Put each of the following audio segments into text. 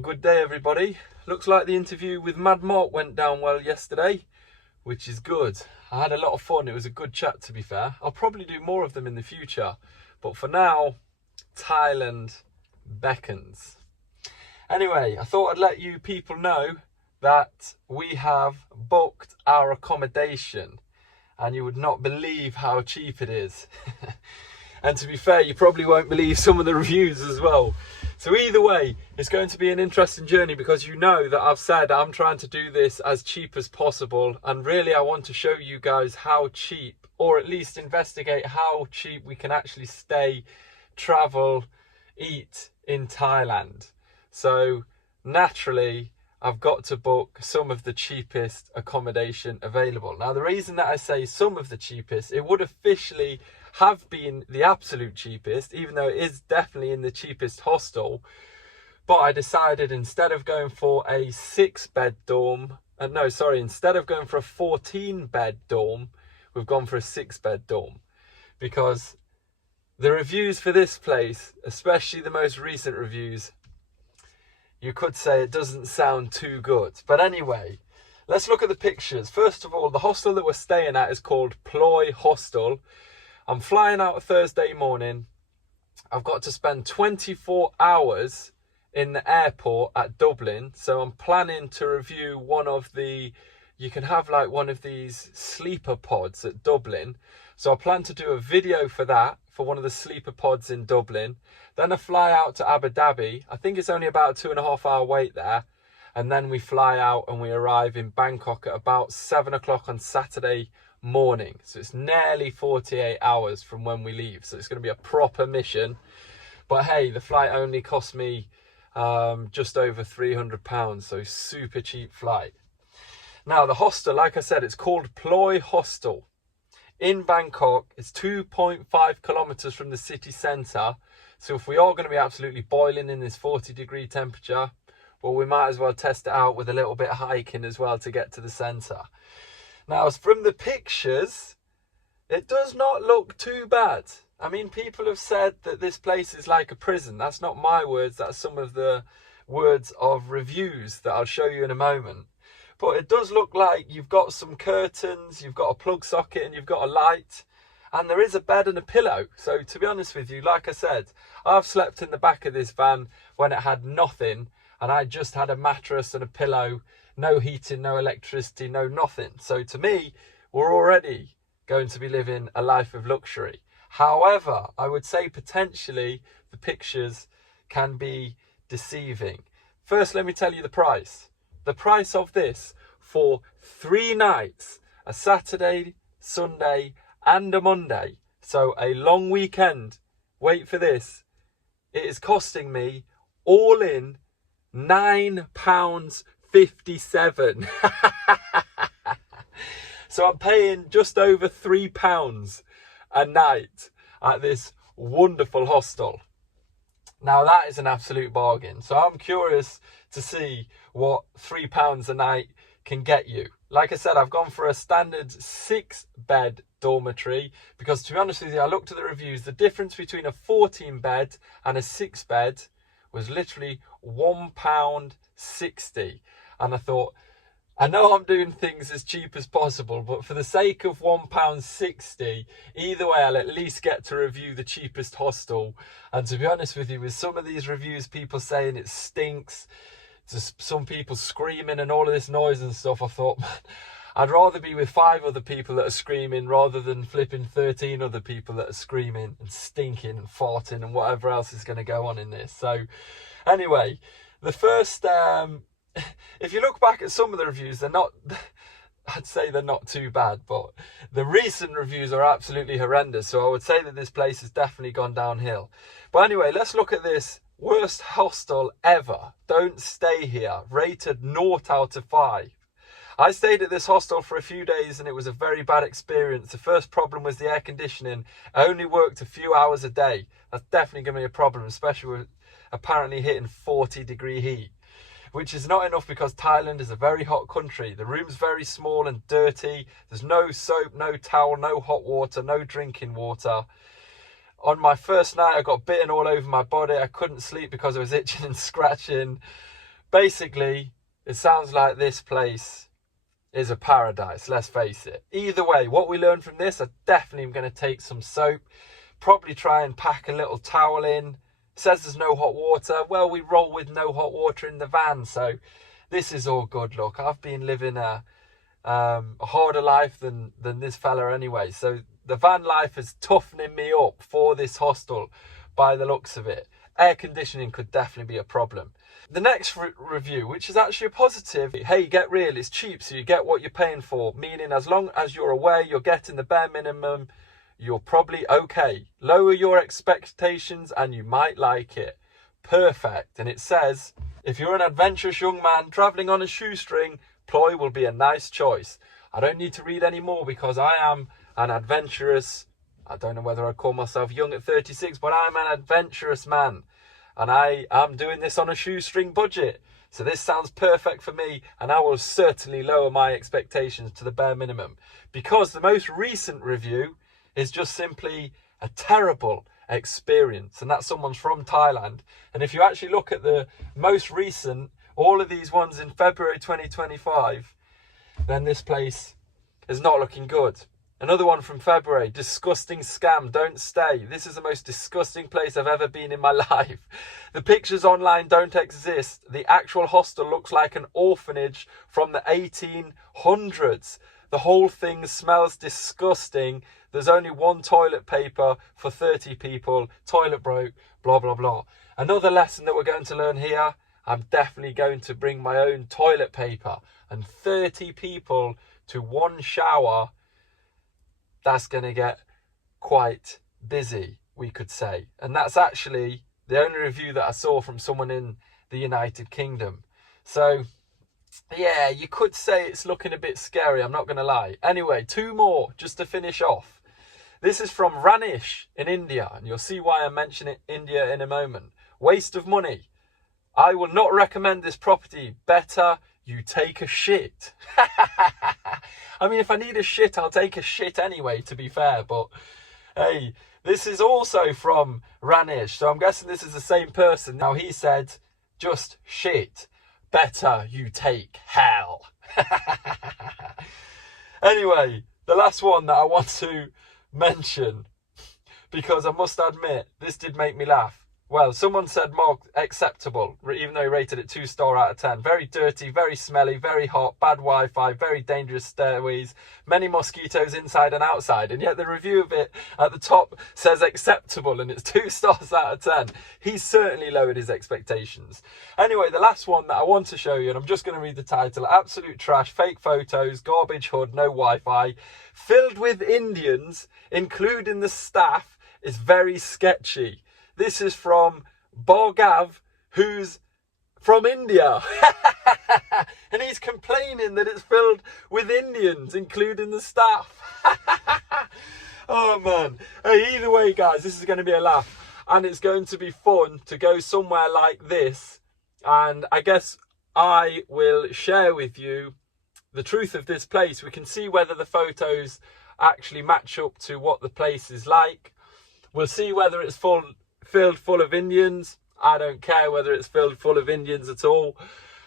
Well, good day everybody. Looks like the interview with Mad Mark went down well yesterday, which is good. I had a lot of fun. It was a good chat, to be fair. I'll probably do more of them in the future, but for now, Thailand beckons. Anyway, I thought I'd let you people know that we have booked our accommodation, and you would not believe how cheap it is. And to be fair, you probably won't believe some of the reviews as well. So either way, it's going to be an interesting journey, because you know that I've said I'm trying to do this as cheap as possible. And really, I want to show you guys how cheap, or at least investigate how cheap we can actually stay, travel, eat in Thailand. So naturally, I've got to book some of the cheapest accommodation available. Now, the reason that I say some of the cheapest, it would officially have been the absolute cheapest, even though it is definitely in the cheapest hostel. But I decided, instead of going for a 6-bed dorm, instead of going for a 14-bed dorm, we've gone for a 6-bed dorm. Because the reviews for this place, especially the most recent reviews, you could say it doesn't sound too good. But anyway, let's look at the pictures. First of all, the hostel that we're staying at is called Ploy Hostel. I'm flying out Thursday morning. I've got to spend 24 hours in the airport at Dublin. So I'm planning to review you can have like one of these sleeper pods at Dublin. So I plan to do a video for that, for one of the sleeper pods in Dublin. Then I fly out to Abu Dhabi. I think it's only about a 2.5 hour wait there. And then we fly out and we arrive in Bangkok at about 7 o'clock on Saturday morning. So it's nearly 48 hours from when we leave. So it's going to be a proper mission. But hey, the flight only cost me just over £300. So super cheap flight. Now the hostel, like I said, it's called Ploy Hostel in Bangkok. It's 2.5 kilometers from the city centre. So if we are going to be absolutely boiling in this 40-degree temperature, well, we might as well test it out with a little bit of hiking as well to get to the centre. Now, from the pictures, it does not look too bad. I mean, people have said that this place is like a prison. That's not my words. That's some of the words of reviews that I'll show you in a moment. But it does look like you've got some curtains, you've got a plug socket, and you've got a light. And there is a bed and a pillow. So to be honest with you, like I said, I've slept in the back of this van when it had nothing. And I just had a mattress and a pillow. No heating, no electricity, no nothing. So to me, we're already going to be living a life of luxury. However, I would say potentially the pictures can be deceiving. First, let me tell you the price. The price of this for 3 nights, a Saturday, Sunday, and a Monday. So a long weekend. Wait for this. It is costing me all in £9.57. So I'm paying just over £3 a night at this wonderful hostel. Now that is an absolute bargain. So I'm curious to see what £3 a night can get you. Like I said, I've gone for a standard 6-bed dormitory, because to be honest with you, I looked at the reviews. The difference between a 14-bed and a 6-bed was literally £1.60. And I thought, I know I'm doing things as cheap as possible, but for the sake of £1.60, either way, I'll at least get to review the cheapest hostel. And to be honest with you, with some of these reviews, people saying it stinks, just some people screaming and all of this noise and stuff, I thought, man, I'd rather be with 5 other people that are screaming rather than flipping 13 other people that are screaming and stinking and farting and whatever else is going to go on in this. So anyway, the first, if you look back at some of the reviews, I'd say they're not too bad, but the recent reviews are absolutely horrendous. So I would say that this place has definitely gone downhill. But anyway, let's look at this. Worst hostel ever. Don't stay here. Rated 0 out of 5. I stayed at this hostel for a few days and it was a very bad experience. The first problem was the air conditioning. I only worked a few hours a day. That's definitely going to be a problem, especially with apparently hitting 40-degree heat, which is not enough because Thailand is a very hot country. The room's very small and dirty. There's no soap, no towel, no hot water, no drinking water. On my first night, I got bitten all over my body. I couldn't sleep because I was itching and scratching. Basically, it sounds like this place is a paradise, let's face it. Either way, what we learn from this, I definitely am going to take some soap, probably try and pack a little towel in. It says there's no hot water. Well, we roll with no hot water in the van, so this is all good. Look, I've been living a harder life than this fella anyway, so the van life is toughening me up for this hostel by the looks of it. Air conditioning could definitely be a problem. The next review, which is actually a positive, hey, get real, it's cheap, so you get what you're paying for, meaning as long as you're aware you're getting the bare minimum, you're probably okay. Lower your expectations and you might like it. Perfect. And it says, if you're an adventurous young man travelling on a shoestring, Ploy will be a nice choice. I don't need to read any more because I am an adventurous, I don't know whether I'd call myself young at 36, but I'm an adventurous man. And I am doing this on a shoestring budget. So this sounds perfect for me, and I will certainly lower my expectations to the bare minimum. Because the most recent review is just simply a terrible experience. And that's someone's from Thailand. And if you actually look at the most recent, all of these ones in February 2025, then this place is not looking good. Another one from February, disgusting scam, don't stay. This is the most disgusting place I've ever been in my life. The pictures online don't exist. The actual hostel looks like an orphanage from the 1800s. The whole thing smells disgusting. There's only one toilet paper for 30 people. Toilet broke, blah, blah, blah. Another lesson that we're going to learn here, I'm definitely going to bring my own toilet paper. And 30 people to one shower, that's going to get quite busy, we could say. And that's actually the only review that I saw from someone in the United Kingdom. So, yeah, you could say it's looking a bit scary, I'm not going to lie. Anyway, two more just to finish off. This is from Ranish in India, and you'll see why I mention India in a moment. Waste of money. I will not recommend this property. Better you take a shit. I mean, if I need a shit, I'll take a shit anyway, to be fair. But, hey, this is also from Ranish. So I'm guessing this is the same person. Now, he said, just shit. Better you take hell. Anyway, the last one that I want to mention, because I must admit, this did make me laugh. Well, someone said marked acceptable, even though he rated it 2-star out of 10. Very dirty, very smelly, very hot, bad Wi-Fi, very dangerous stairways, many mosquitoes inside and outside. And yet the review of it at the top says acceptable and it's 2 stars out of 10. He's certainly lowered his expectations. Anyway, the last one that I want to show you, and I'm just going to read the title, absolute trash, fake photos, garbage hood, no Wi-Fi, filled with Indians, including the staff, is very sketchy. This is from Bhargav, who's from India. And he's complaining that it's filled with Indians, including the staff. Oh, man. Hey, either way, guys, this is going to be a laugh. And it's going to be fun to go somewhere like this. And I guess I will share with you the truth of this place. We can see whether the photos actually match up to what the place is like. We'll see whether it's filled full of Indians. I don't care whether it's filled full of Indians at all.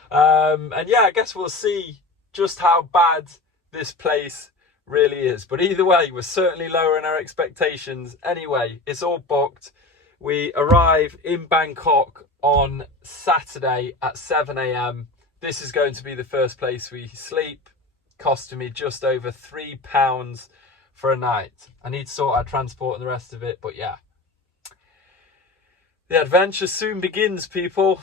And yeah, I guess we'll see just how bad this place really is. But either way, we're certainly lowering our expectations. Anyway, it's all booked. We arrive in Bangkok on Saturday at 7 a.m. This is going to be the first place we sleep, costing me just over £3 for a night. I need to sort out transport and the rest of it, but yeah. The adventure soon begins, people.